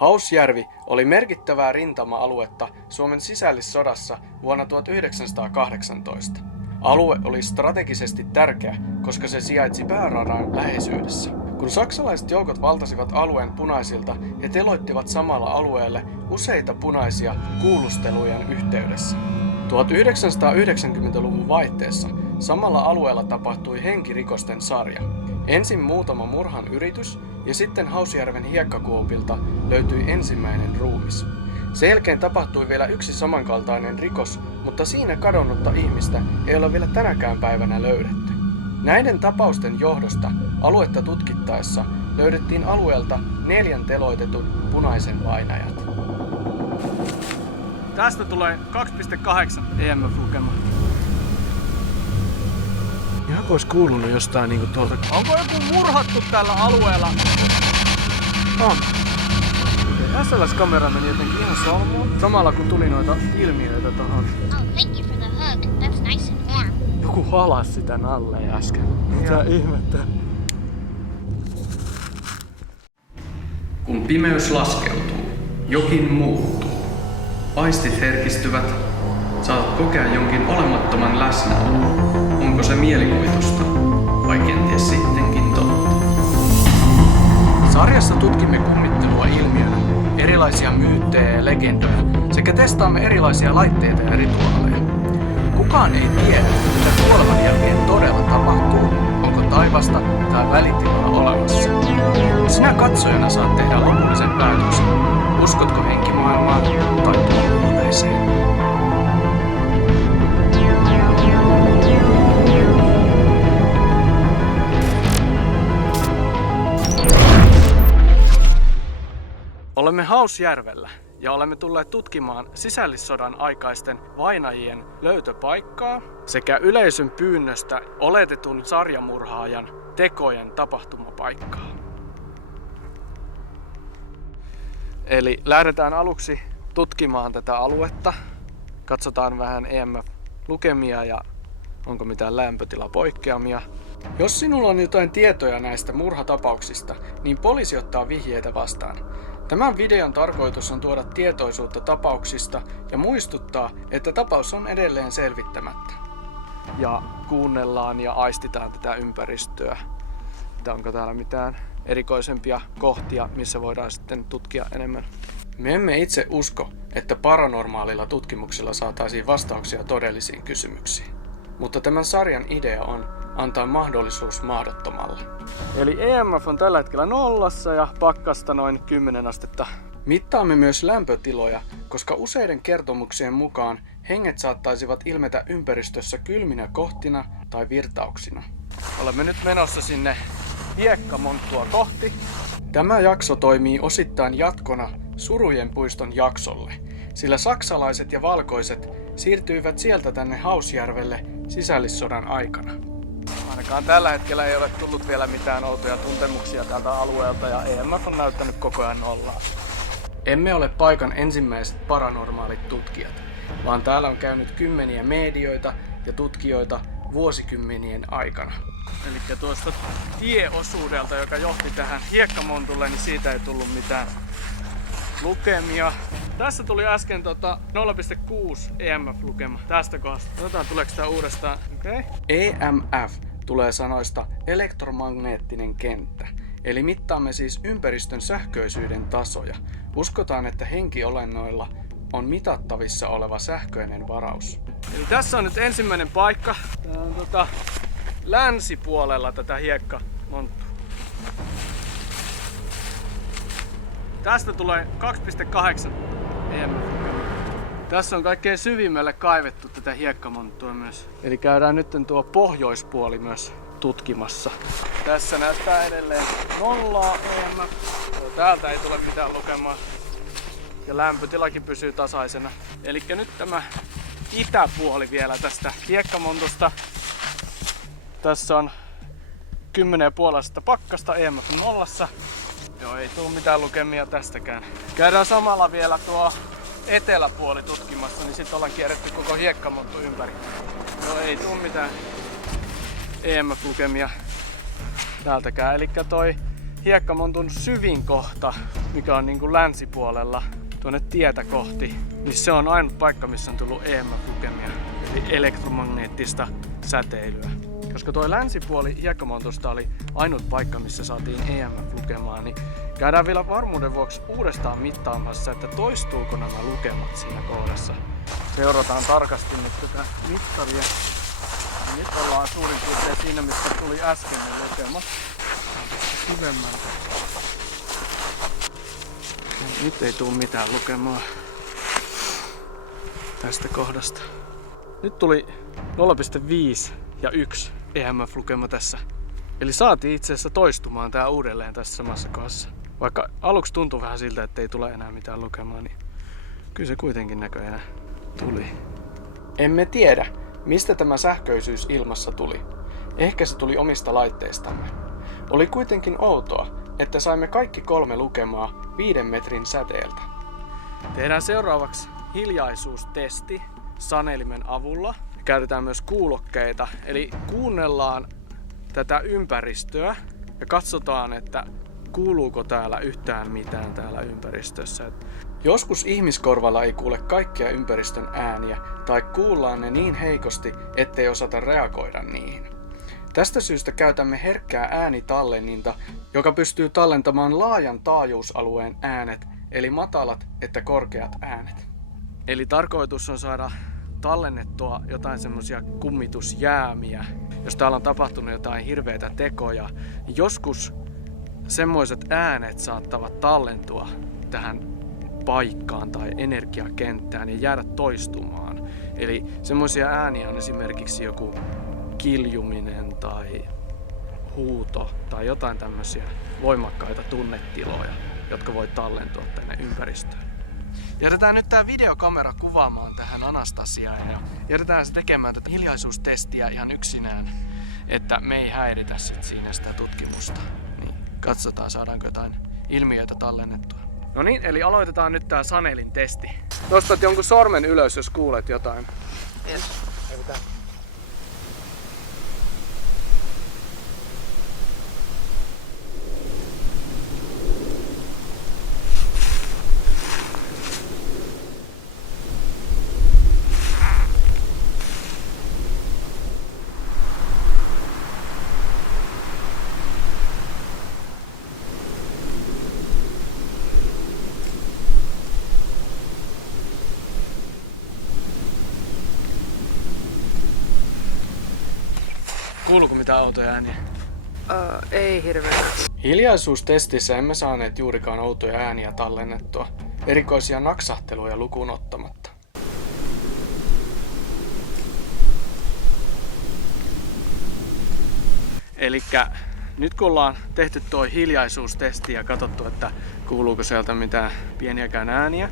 Hausjärvi oli merkittävää rintama-aluetta Suomen sisällissodassa vuonna 1918. Alue oli strategisesti tärkeä, koska se sijaitsi pääradan läheisyydessä. Kun saksalaiset joukot valtasivat alueen punaisilta, he teloittivat samalla alueelle useita punaisia kuulustelujen yhteydessä. 1990-luvun vaihteessa samalla alueella tapahtui henkirikosten sarja. Ensin muutama murhan yritys ja sitten Hausjärven hiekkakuopilta löytyi ensimmäinen ruumis. Sen jälkeen tapahtui vielä yksi samankaltainen rikos, mutta siinä kadonnutta ihmistä ei ole vielä tänäkään päivänä löydetty. Näiden tapausten johdosta aluetta tutkittaessa löydettiin alueelta 4 teloitetun punaisen vainajat. Tästä tulee 2,8 EMF-lukema. Ihan olisi kuulunut jostain niinku tuolta. Onko joku murhattu tällä alueella? On. SLS-kamera meni jotenkin ihan solmuun. Samalla kun tuli noita ilmiöitä tohon. Oh, thank you for the hug. That's nice and warm. Joku halas sitä nalle äsken. Mitä ihmettä? Kun pimeys laskeutuu, jokin muuttuu. Aistit herkistyvät. Saat kokea jonkin olemattoman läsnäolon. Onko se mielikuvitusta vai kenties sittenkin totta? Sarjassa tutkimme kummittelua ilmiönä, erilaisia myyttejä ja legendoja sekä testaamme erilaisia laitteita ja rituaaleja. Kukaan ei tiedä, mitä kuoleman jälkeen todella tapahtuu, onko taivasta tai välitilaa olemassa. Sinä katsojana saat tehdä lopullisen päätöksen. Uskotko henkimaailmaan tai tuohon? Olemme Hausjärvellä ja olemme tulleet tutkimaan sisällissodan aikaisten vainajien löytöpaikkaa sekä yleisön pyynnöstä oletetun sarjamurhaajan tekojen tapahtumapaikkaa. Eli lähdetään aluksi tutkimaan tätä aluetta. Katsotaan vähän EMF-lukemia ja onko mitään lämpötilapoikkeamia. Jos sinulla on jotain tietoja näistä murhatapauksista, niin poliisi ottaa vihjeitä vastaan. Tämän videon tarkoitus on tuoda tietoisuutta tapauksista ja muistuttaa, että tapaus on edelleen selvittämättä. Ja kuunnellaan ja aistitaan tätä ympäristöä. Että onko täällä mitään erikoisempia kohtia, missä voidaan sitten tutkia enemmän. Me emme itse usko, että paranormaalilla tutkimuksella saataisiin vastauksia todellisiin kysymyksiin. Mutta tämän sarjan idea on antaa mahdollisuus mahdottomalle. Eli EMF on tällä hetkellä 0 ja pakkasta noin 10 astetta. Mittaamme myös lämpötiloja, koska useiden kertomuksien mukaan henget saattaisivat ilmetä ympäristössä kylminä kohtina tai virtauksina. Olemme nyt menossa sinne hiekkamonttua kohti. Tämä jakso toimii osittain jatkona Surujen puiston jaksolle, sillä saksalaiset ja valkoiset siirtyivät sieltä tänne Hausjärvelle sisällissodan aikana. Ainakaan tällä hetkellä ei ole tullut vielä mitään outoja tuntemuksia tältä alueelta ja EMF on näyttänyt koko ajan nollaa. Emme ole paikan ensimmäiset paranormaalit tutkijat, vaan täällä on käynyt kymmeniä medioita ja tutkijoita vuosikymmenien aikana. Eli tuosta tieosuudelta, joka johti tähän hiekkamontulle, niin siitä ei tullut mitään lukemia. Tässä tuli äsken 0,6 EMF-lukema tästä kohdasta. Katsotaan tuleeko tää uudestaan. Okay. EMF tulee sanoista elektromagneettinen kenttä. Eli mittaamme siis ympäristön sähköisyyden tasoja. Uskotaan, että henkiolennoilla on mitattavissa oleva sähköinen varaus. Eli tässä on nyt ensimmäinen paikka. Tää on länsipuolella tätä hiekkamonttua. Tästä tulee 2,8 EMF. Tässä on kaikkein syvimmälle kaivettu tätä hiekkamonttua myös. Eli käydään nyt tuo pohjoispuoli myös tutkimassa. Tässä näyttää edelleen 0 EMF. Täältä ei tule mitään lukemaa. Ja lämpötilakin pysyy tasaisena. Eli nyt tämä itäpuoli vielä tästä hiekkamontusta. Tässä on 10,5 pakkasta, EMF 0. Joo, ei tule mitään lukemia tästäkään. Käydään samalla vielä tuo eteläpuoli tutkimassa, niin sitten ollaan kierretty koko hiekkamonttu ympäri. Joo, ei tule mitään EMF-lukemia täältäkään. Eli toi hiekkamontun syvin kohta, mikä on niinku länsipuolella tuonne tietä kohti, niin se on ainut paikka, missä on tullut EMF-lukemia, eli elektromagneettista säteilyä. Koska tuo länsipuoli hiekkamontusta oli ainut paikka, missä saatiin EMF-lukemaa, niin käydään vielä varmuuden vuoksi uudestaan mittaamassa, että toistuuko nämä lukemat siinä kohdassa. Seurataan tarkasti nyt tätä mittaria. Ja nyt ollaan suurin piirtein siinä, mistä tuli äsken ne lukemat. Syvemmältä. Nyt ei tule mitään lukemaa tästä kohdasta. Nyt tuli 0,5 ja 1 EMF-lukema tässä. Eli saatiin itse asiassa toistumaan tää uudelleen tässä samassa kohdassa. Vaikka aluksi tuntui vähän siltä, että ei tule enää mitään lukemaa, niin kyllä se kuitenkin näköjään tuli. Emme tiedä, mistä tämä sähköisyys ilmassa tuli. Ehkä se tuli omista laitteistamme. Oli kuitenkin outoa, että saimme kaikki 3 lukemaa 5 metrin säteeltä. Tehdään seuraavaksi hiljaisuustesti sanelimen avulla. Käytetään myös kuulokkeita, eli kuunnellaan tätä ympäristöä ja katsotaan, että kuuluuko täällä yhtään mitään täällä ympäristössä. Joskus ihmiskorvalla ei kuule kaikkia ympäristön ääniä tai kuullaan ne niin heikosti, ettei osata reagoida niihin. Tästä syystä käytämme herkkää äänitallenninta, joka pystyy tallentamaan laajan taajuusalueen äänet, eli matalat että korkeat äänet. Eli tarkoitus on saada tallennettua jotain semmoisia kummitusjäämiä. Jos täällä on tapahtunut jotain hirveitä tekoja, niin joskus semmoiset äänet saattavat tallentua tähän paikkaan tai energiakenttään ja jäädä toistumaan. Eli semmoisia ääniä on esimerkiksi joku kiljuminen tai huuto tai jotain tämmöisiä voimakkaita tunnetiloja, jotka voi tallentua tänne ympäristöön. Jätetään nyt tää videokamera kuvaamaan tähän Anastasiaan ja jätetään se tekemään tätä hiljaisuustestiä ihan yksinään, että me ei häiritä sit siinä sitä tutkimusta. Niin katsotaan, saadaanko jotain ilmiöitä tallennettua. No niin, eli aloitetaan nyt tää Sanelin testi. Nostat jonkun sormen ylös, jos kuulet jotain. Yes. Kuuluuko mitään outoja ääniä? Ei hirveästi. Hiljaisuustestissä emme saaneet juurikaan outoja ääniä tallennettua, erikoisia naksahteluja lukuun ottamatta. Elikkä nyt kun ollaan tehty tuo hiljaisuustesti ja katsottu, että kuuluuko sieltä mitään pieniäkään ääniä,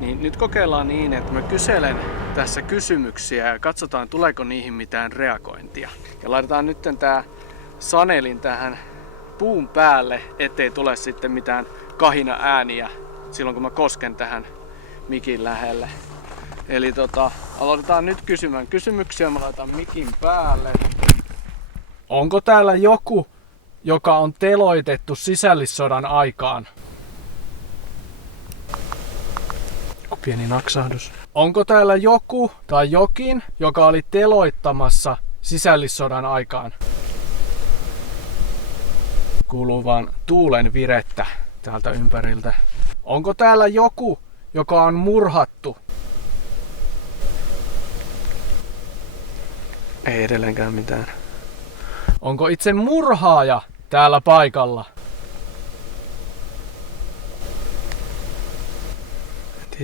niin nyt kokeillaan niin, että mä kyselen tässä kysymyksiä ja katsotaan, tuleeko niihin mitään reagointia. Ja laitetaan nyt tää Sanelin tähän puun päälle, ettei tule sitten mitään kahina ääniä silloin kun mä kosken tähän mikin lähelle. Eli aloitetaan nyt kysymään kysymyksiä, mä laitan mikin päälle. Onko täällä joku, joka on teloitettu sisällissodan aikaan? Pieni naksahdus. Onko täällä joku tai jokin, joka oli teloittamassa sisällissodan aikaan? Kuuluu vaan tuulen virettä täältä ympäriltä. Onko täällä joku, joka on murhattu? Ei edelleenkään mitään. Onko itse murhaaja täällä paikalla?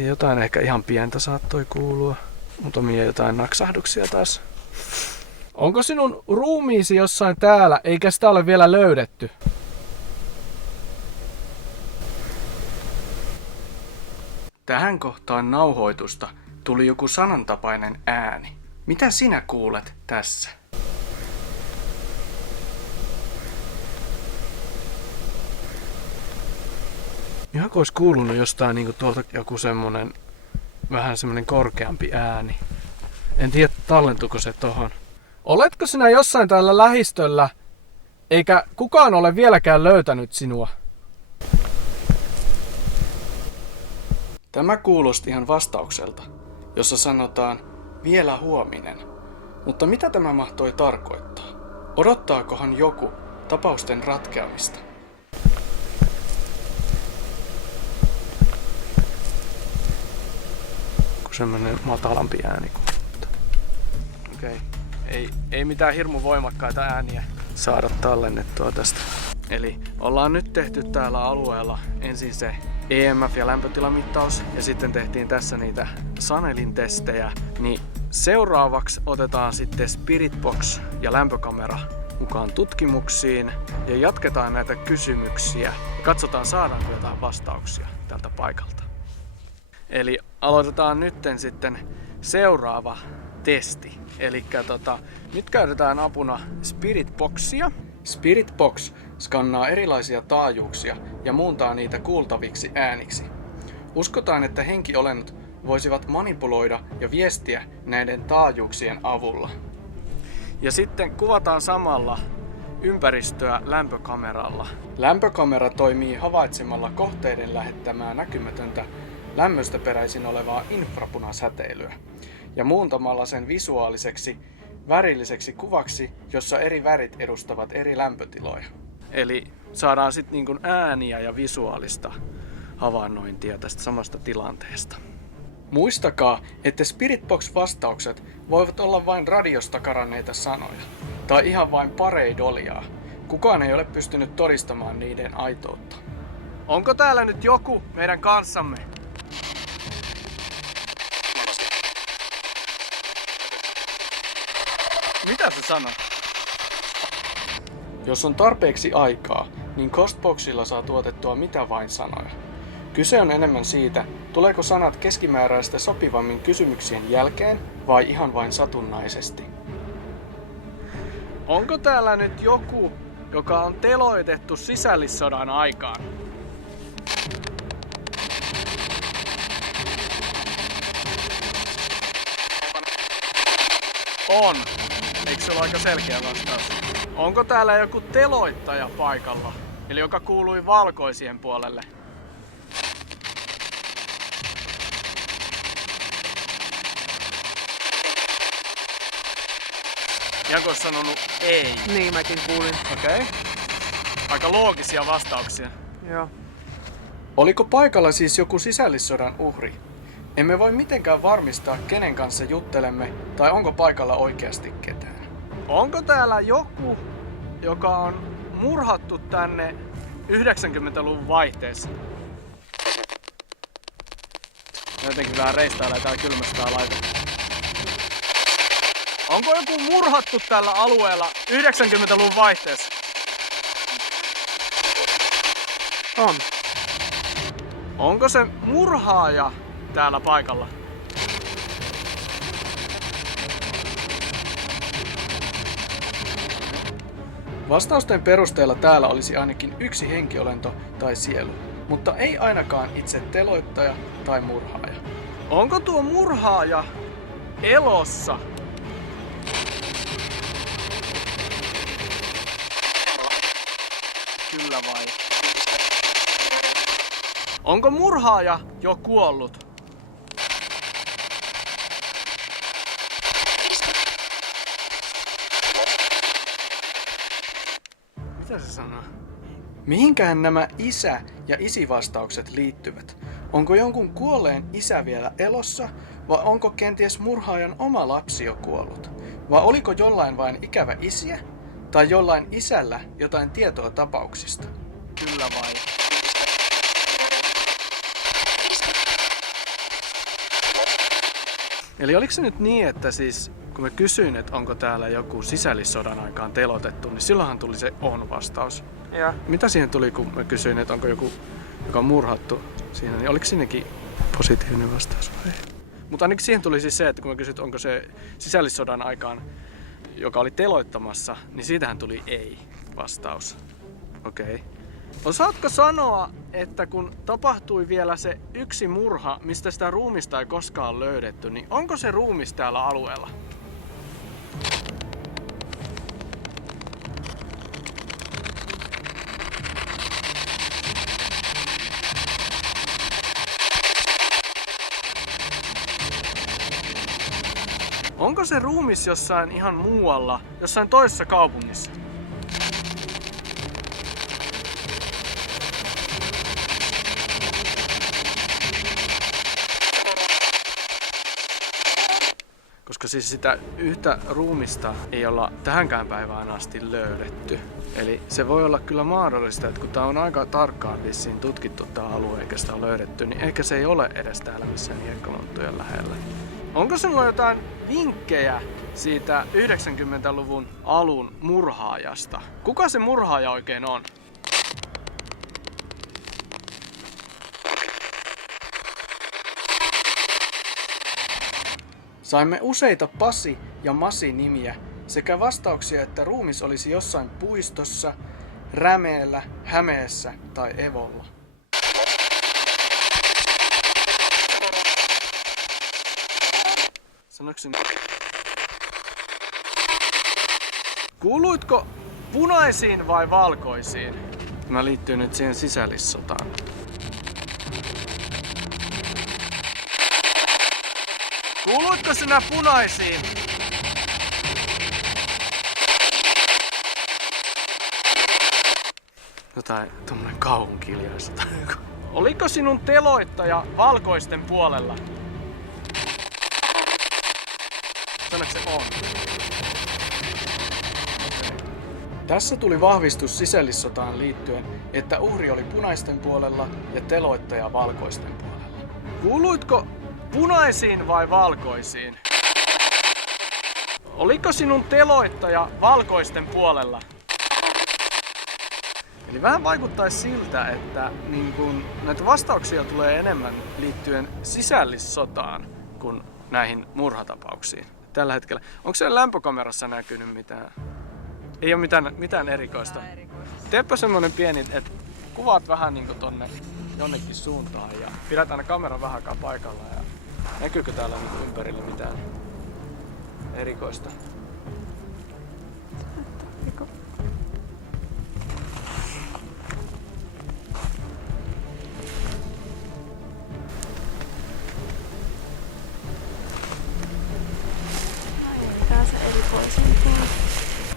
Jotain ehkä ihan pientä saattoi kuulua. Muutamia jotain naksahduksia taas. Onko sinun ruumiisi jossain täällä, eikä sitä ole vielä löydetty? Tähän kohtaan nauhoitusta tuli joku sanantapainen ääni. Mitä sinä kuulet tässä? Ihan kuin olisi kuulunut jostain niinku tuolta joku semmonen vähän semmonen korkeampi ääni. En tiedä tallentuuko se tohon. Oletko sinä jossain täällä lähistöllä Eikä kukaan ole vieläkään löytänyt sinua. Tämä kuulosti ihan vastaukselta, jossa sanotaan vielä huominen. Mutta mitä tämä mahtoi tarkoittaa? Odottaakohan joku tapausten ratkeamista? Kun semmoinen matalampi ääni. Okei. Ei mitään hirmu voimakkaita ääniä saada tallennettua tästä. Eli ollaan nyt tehty täällä alueella ensin se EMF- ja lämpötilamittaus ja sitten tehtiin tässä niitä Sanelin testejä. Niin seuraavaksi otetaan sitten Spiritbox ja lämpökamera mukaan tutkimuksiin ja jatketaan näitä kysymyksiä ja katsotaan saadaanko jotain vastauksia tältä paikalta. Eli aloitetaan nytten sitten seuraava testi. Eli nyt käytetään apuna Spiritboxia. Spiritbox skannaa erilaisia taajuuksia ja muuntaa niitä kuultaviksi ääniksi. Uskotaan, että henkiolennot voisivat manipuloida ja viestiä näiden taajuuksien avulla. Ja sitten kuvataan samalla ympäristöä lämpökameralla. Lämpökamera toimii havaitsemalla kohteiden lähettämää näkymätöntä lämmöstä peräisin olevaa infrapunasäteilyä ja muuntamalla sen visuaaliseksi värilliseksi kuvaksi, jossa eri värit edustavat eri lämpötiloja. Eli saadaan sitten niin kuin ääniä ja visuaalista havainnointia tästä samasta tilanteesta. Muistakaa, että Spiritbox-vastaukset voivat olla vain radiosta karanneita sanoja, tai ihan vain pareidoliaa. Kukaan ei ole pystynyt todistamaan niiden aitoutta. Onko täällä nyt joku meidän kanssamme? Mitä se sanoo? Jos on tarpeeksi aikaa, niin Costboxilla saa tuotettua mitä vain sanoja. Kyse on enemmän siitä, tuleeko sanat keskimääräistä sopivammin kysymyksien jälkeen vai ihan vain satunnaisesti. Onko täällä nyt joku, joka on teloitettu sisällissodan aikaan? On. Eikö se ole aika selkeä vastaus? Onko täällä joku teloittaja paikalla? Eli joka kuului valkoisien puolelle? Jako olisi sanonut ei. Niin mäkin kuulin. Okei. Aika loogisia vastauksia. Joo. Oliko paikalla siis joku sisällissodan uhri? Emme voi mitenkään varmistaa, kenen kanssa juttelemme, tai onko paikalla oikeasti ketään. Onko täällä joku, joka on murhattu tänne 90-luvun vaihteessa? Jotenkin vähän reistailee täällä kylmästä laite. Onko joku murhattu tällä alueella 90-luvun vaihteessa? On. Onko se murhaaja täällä paikalla? Vastausten perusteella täällä olisi ainakin yksi henkiolento tai sielu, mutta ei ainakaan itse teloittaja tai murhaaja. Onko tuo murhaaja elossa? Kyllä vai? Onko murhaaja jo kuollut? Mitä se sanoo? Mihinkään nämä isä- ja isivastaukset liittyvät? Onko jonkun kuolleen isä vielä elossa, vai onko kenties murhaajan oma lapsi jo kuollut? Vai oliko jollain vain ikävä isiä, tai jollain isällä jotain tietoa tapauksista? Kyllä vai? Eli oliko se nyt niin, että siis kun mä kysyin, että onko täällä joku sisällissodan aikaan telotettu, niin silloinhan tuli se on-vastaus. Ja. Mitä siihen tuli, kun mä kysyin, että onko joku, joka on murhattu siinä, niin oliko siinäkin positiivinen vastaus vai ei? Mutta ainakin siihen tuli siis se, että kun mä kysyin, että onko se sisällissodan aikaan, joka oli teloittamassa, niin siitähän tuli ei-vastaus. Okei. Osaatko sanoa, että kun tapahtui vielä se yksi murha, mistä sitä ruumista ei koskaan löydetty, niin onko se ruumis täällä alueella? Onko se ruumis jossain ihan muualla, jossain toisessa kaupungissa? Koska siis sitä yhtä ruumista ei olla tähänkään päivään asti löydetty. Eli se voi olla kyllä mahdollista, että kun tää on aika tarkkaan vissiin tutkittu tää alue eikä sitä ole löydetty, niin ehkä se ei ole edes täällä missään hiekkalonttujen lähellä. Onko sinulla jotain vinkkejä siitä 90-luvun alun murhaajasta? Kuka se murhaaja oikein on? Saimme useita Pasi ja Masi nimiä sekä vastauksia, että ruumis olisi jossain puistossa, Rämeellä, Hämeessä tai Evolla. Sanoksi... Kuuluitko punaisiin vai valkoisiin? Tämä liittyy nyt siihen sisällissotaan. Kuuluitko sinä punaisiin? Jotain tommonen kauhunkiljaista. Oliko sinun teloittaja valkoisten puolella? Sanoiko se on? Tässä tuli vahvistus sisällissotaan liittyen, että uhri oli punaisten puolella ja teloittaja valkoisten puolella. Kuuluitko punaisiin vai valkoisiin? Oliko sinun teloittaja valkoisten puolella? Eli vähän vaikuttaisi siltä, että näitä vastauksia tulee enemmän liittyen sisällissotaan kuin näihin murhatapauksiin. Tällä hetkellä. Onko siellä lämpökamerassa näkynyt mitään? Ei ole mitään erikoista. Teepä semmonen pieni, että kuvaat vähän niinku tonne jonnekin suuntaan ja pidät aina kameran vähän aikaa paikalla. Ja näkyykö täällä niinku ympärillä mitään erikoista?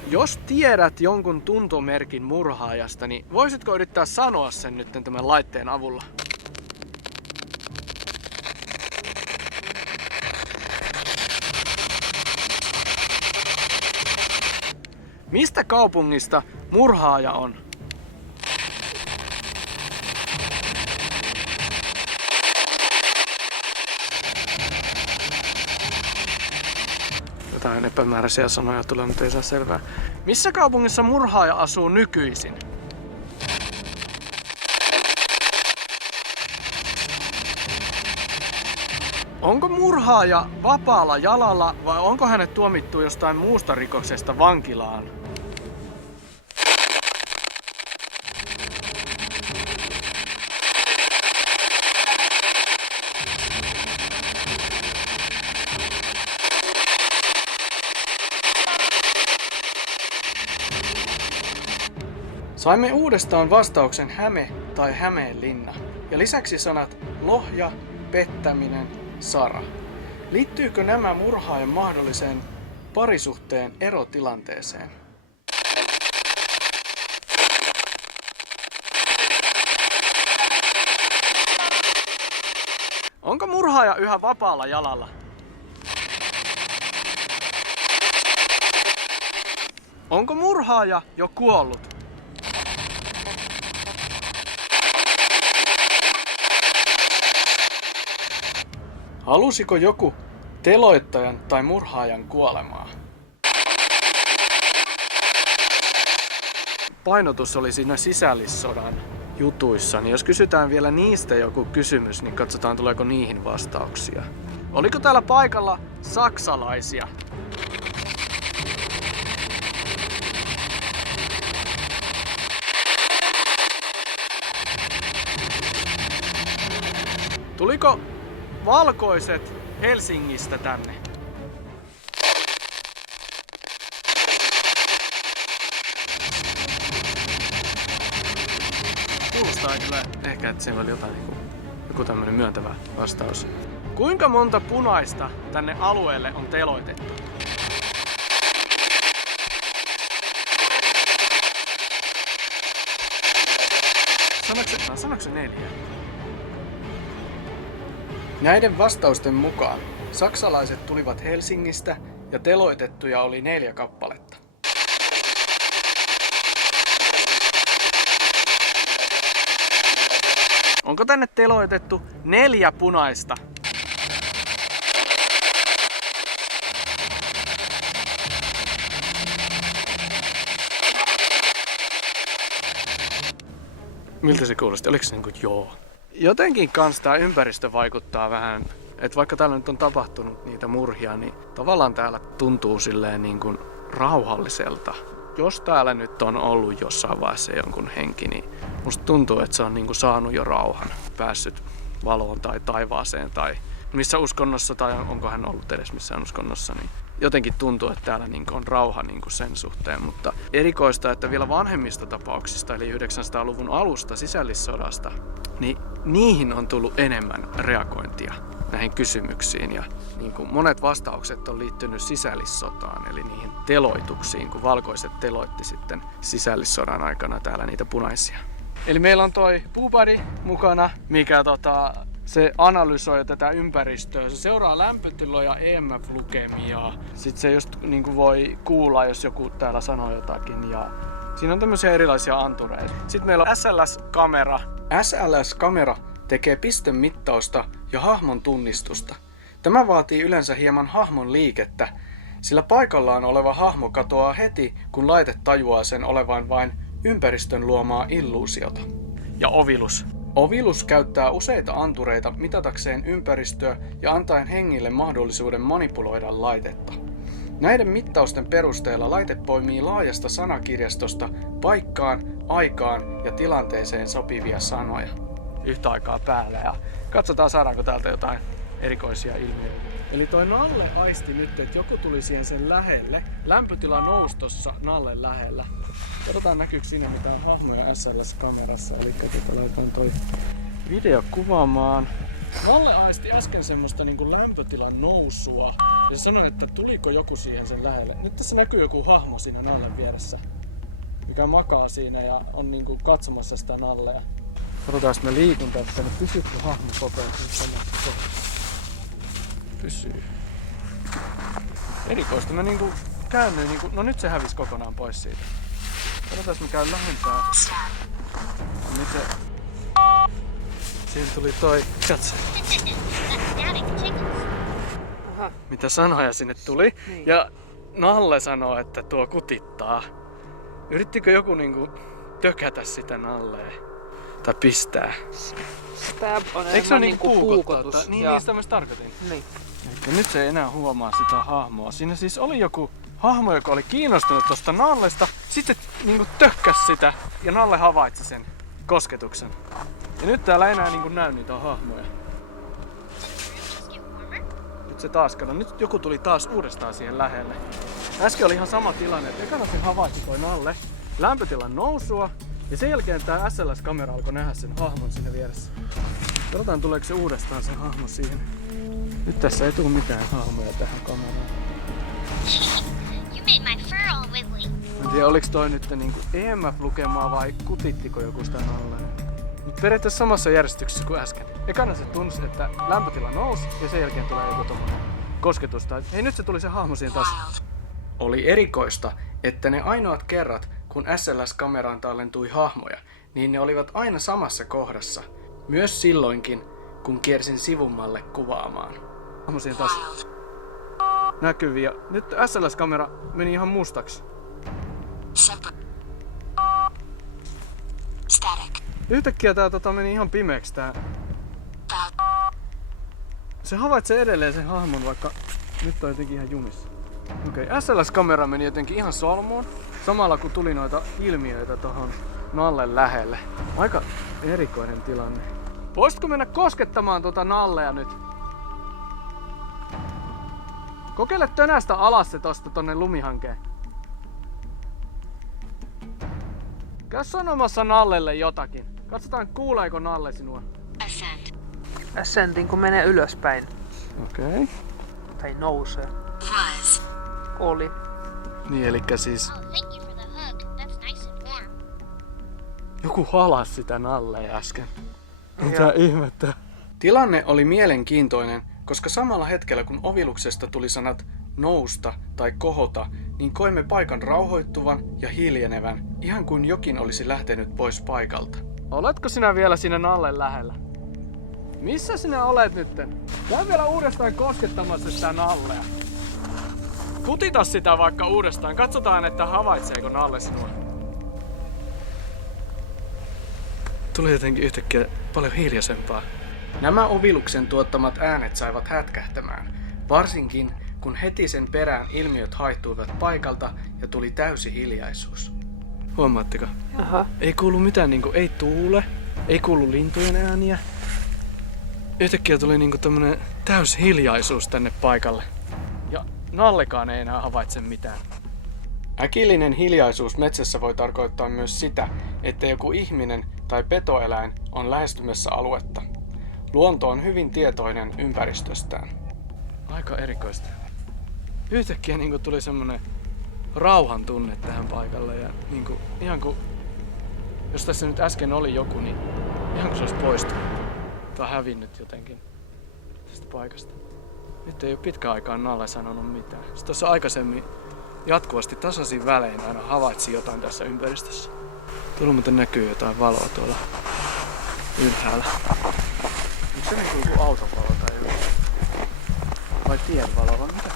Jos tiedät jonkun tuntomerkin murhaajasta, niin voisitko yrittää sanoa sen nyt tämän laitteen avulla? Mistä kaupungista murhaaja on? Jotain epämääräisiä sanoja tulee, mutta ei saa selvää. Missä kaupungissa murhaaja asuu nykyisin? Onko murhaaja vapaalla jalalla vai onko hänet tuomittu jostain muusta rikoksesta vankilaan? Saimme uudestaan vastauksen Häme tai Hämeenlinna ja lisäksi sanat lohja, pettäminen, Sara. Liittyykö nämä murhaajan mahdolliseen parisuhteen erotilanteeseen? Onko murhaaja yhä vapaalla jalalla? Onko murhaaja jo kuollut? Halusiko joku teloittajan tai murhaajan kuolemaa? Painotus oli siinä sisällissodan jutuissa, niin jos kysytään vielä niistä joku kysymys, niin katsotaan tuleeko niihin vastauksia. Oliko täällä paikalla saksalaisia? Tuliko valkoiset Helsingistä tänne? Kuulostaa kyllä ehkä, että siellä oli jotain joku tämmönen myöntävä vastaus. Kuinka monta punaista tänne alueelle on teloitettu? Sanoiko se 4? Näiden vastausten mukaan saksalaiset tulivat Helsingistä ja teloitettuja oli 4 kappaletta. Onko tänne teloitettu 4 punaista? Miltä se kuulosti? Oliko se niinku joo? Jotenkin kans tää ympäristö vaikuttaa vähän, että vaikka täällä nyt on tapahtunut niitä murhia, niin tavallaan täällä tuntuu silleen niin kuin rauhalliselta. Jos täällä nyt on ollut jossain vaiheessa jonkun henki, niin musta tuntuu, että se on niin kuin saanut jo rauhan. Päässyt valoon tai taivaaseen tai missä uskonnossa tai onko hän ollut edes missään uskonnossa, niin jotenkin tuntuu, että täällä on rauha sen suhteen, mutta erikoista, että vielä vanhemmista tapauksista, eli 900-luvun alusta sisällissodasta, niin niihin on tullut enemmän reagointia näihin kysymyksiin ja monet vastaukset on liittynyt sisällissotaan, eli niihin teloituksiin, kun valkoiset teloitti sitten sisällissodan aikana täällä niitä punaisia. Eli meillä on toi puubody mukana, mikä se analysoi tätä ympäristöä. Se seuraa lämpötiloja, EMF-lukemiaa. Sitten se just voi kuulla, jos joku täällä sanoo jotakin. Ja siinä on tämmöisiä erilaisia antureita. Sitten meillä on SLS-kamera. SLS-kamera tekee pistemittausta ja hahmon tunnistusta. Tämä vaatii yleensä hieman hahmon liikettä, sillä paikallaan oleva hahmo katoaa heti, kun laite tajuaa sen olevan vain ympäristön luomaa illuusiota. Ja Ovilus. Ovilus käyttää useita antureita mitatakseen ympäristöä ja antaen hengille mahdollisuuden manipuloida laitetta. Näiden mittausten perusteella laite poimii laajasta sanakirjastosta paikkaan, aikaan ja tilanteeseen sopivia sanoja. Yhtä aikaa päällä ja katsotaan saadaanko täältä jotain erikoisia ilmiöitä. Eli toi Nalle aisti nyt, että joku tuli siihen sen lähelle. Lämpötila nousi tossa Nallen lähellä. Katsotaan näkyykö siinä mitään hahmoja SLS-kamerassa. Eli laitetaan toi video kuvaamaan. Nalle aisti äsken semmoista lämpötilan nousua. Ja se sanoi, että tuliko joku siihen sen lähelle. Nyt tässä näkyy joku hahmo siinä Nallen vieressä. Mikä makaa siinä ja on katsomassa sitä Nallea. Katsotaan, jos mä liikun tästä, niin pysyykö hahmo koko ajan samassa kohdassa? Pysyy. Erikoista. Mä käännyin no nyt se hävisi kokonaan pois siitä. Katsotaan, mä käyn lähempää. Nyt se... Siinä tuli toi... Katso. Mitä sanoja sinne tuli. Niin. Ja Nalle sanoo, että tuo kutittaa. Yrittikö joku tökätä sitä Nalleen? Tai pistää? Stab on eikö se ole puukotus? Niin, sitä mä tarkoitin. Niin. Ja nyt se ei enää huomaa sitä hahmoa. Siinä siis oli joku hahmo, joka oli kiinnostunut tosta Nallesta. Sitten tökkäs sitä ja Nalle havaitsi sen kosketuksen. Ja nyt täällä ei enää näy niitä hahmoja. Nyt se taas kato. Nyt joku tuli taas uudestaan siihen lähelle. Äsken oli ihan sama tilanne, että ekana sen havaitsi toi Nalle. Lämpötilan nousua. Ja sen jälkeen tää SLS-kamera alkoi nähdä sen hahmon siinä vieressä. Katsotaan tuleeko se uudestaan se hahmo siihen. Nyt tässä ei tule mitään hahmoja tähän kameraan. You made my fur all wiggly. En tiedä oliks toi nyt EMF-lukemaa vai kutittiko joku sitä Nalleen. Mut periaatteessa samassa järjestyksessä kuin äsken. Ekana se tunsi, että lämpötila nousi ja sen jälkeen tulee joku tommonen kosketus. Hei, nyt se tuli se hahmo siihen taas. Oli erikoista, että ne ainoat kerrat, kun SLS-kameraan tallentui hahmoja, niin ne olivat aina samassa kohdassa. Myös silloinkin, kun kiersin sivummalle kuvaamaan. Hahmo siihen taas näkyviä. Nyt SLS-kamera meni ihan mustaksi. Yhtäkkiä tää meni ihan pimeäksi tää. Se havaitsee edelleen sen hahmon, vaikka nyt on jotenkin ihan jumissa. Okei, SLS-kamera meni jotenkin ihan solmuun. Samalla kun tuli noita ilmiöitä tohon Nallen lähelle. Aika erikoinen tilanne. Voisitko mennä koskettamaan tuota Nallea nyt? Kokeile tönästä alas se tosta tonne lumihankeen. Käy sanomassa Nallelle jotakin. Katsotaan kuuleeko Nalle sinua. Ascending kun menee ylöspäin. Okei. Tai nousee. Oli. Niin, elikkä siis Oh, thank you for the hug. That's nice and warm. joku halas sitä Nalleen äsken. Mitä Joo. ihmettä? Tilanne oli mielenkiintoinen, koska samalla hetkellä kun oviluksesta tuli sanat nousta tai kohota, niin koimme paikan rauhoittuvan ja hiljenevän, ihan kuin jokin olisi lähtenyt pois paikalta. Oletko sinä vielä siinä Nallen lähellä? Missä sinä olet nytten? Käy vielä uudestaan koskettamassa sitä Nallea. Kutita sitä vaikka uudestaan. Katsotaan, että havaitseeko Nalle sinua. Tuli jotenkin yhtäkkiä paljon hiljaisempaa. Nämä oviluksen tuottamat äänet saivat hätkähtämään, varsinkin kun heti sen perään ilmiöt haihtuivat paikalta ja tuli täysi hiljaisuus. Huomaatteko? Aha. Ei kuulu mitään, ei tuule, ei kuulu lintujen ääniä. Yhtäkkiä tuli tämmönen täys hiljaisuus tänne paikalle. Ja Nallekaan ei enää havaitse mitään. Äkillinen hiljaisuus metsässä voi tarkoittaa myös sitä, että joku ihminen tai petoeläin on lähestymässä aluetta. Luonto on hyvin tietoinen ympäristöstään. Aika erikoista. Yhtäkkiä tuli semmonen rauhan tunne tähän paikalle ja ihan kuin jos tässä nyt äsken oli joku, niin ihan kuin se olisi poistunut tai hävinnyt jotenkin tästä paikasta. Nyt ei ole pitkään aikaan Nalle sanonut mitään. Sitten tuossa aikaisemmin jatkuvasti tasaisin välein aina havaitsi jotain tässä ympäristössä. Tuolla muuten näkyy jotain valoa tuolla ylhäällä. Onko se joku autovalo tai joku? Vai tienvalo vai mitä?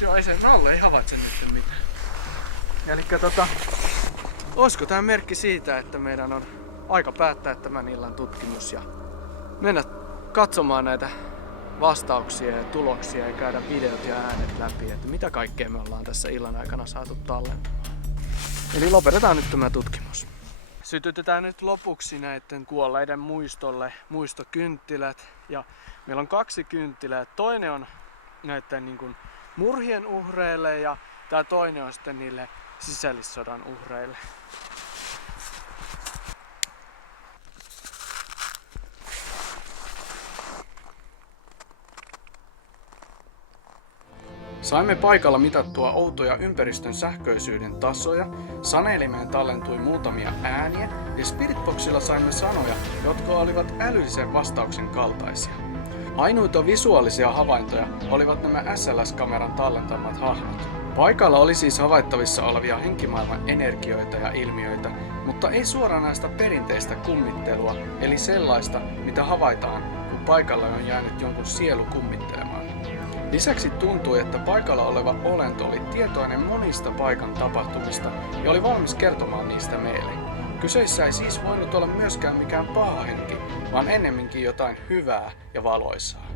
Joo, ei se Nalle ei havaitse nyt mitään. Elikkä olisiko tää merkki siitä, että meidän on aika päättää tämän illan tutkimus ja mennä katsomaan näitä vastauksia ja tuloksia ja käydä videot ja äänet läpi, että mitä kaikkea me ollaan tässä illan aikana saatu tallentamaan. Eli lopetetaan nyt tämä tutkimus. Sytytetään nyt lopuksi näiden kuolleiden muistolle muistokynttilät. Ja meillä on 2 kynttilää. Toinen on näiden murhien uhreille ja tää toinen on sitten niille sisällissodan uhreille. Saimme paikalla mitattua outoja ympäristön sähköisyyden tasoja, sanelimeen tallentui muutamia ääniä ja Spiritboxilla saimme sanoja, jotka olivat älyllisen vastauksen kaltaisia. Ainoita visuaalisia havaintoja olivat nämä SLS-kameran tallentamat hahmot. Paikalla oli siis havaittavissa olevia henkimaailman energioita ja ilmiöitä, mutta ei suoranaista perinteistä kummittelua, eli sellaista, mitä havaitaan, kun paikalle on jäänyt jonkun sielu kummittelemaan. Lisäksi tuntui, että paikalla oleva olento oli tietoinen monista paikan tapahtumista ja oli valmis kertomaan niistä meille. Kyseessä ei siis voinut olla myöskään mikään paha henki, vaan ennemminkin jotain hyvää ja valoisaa.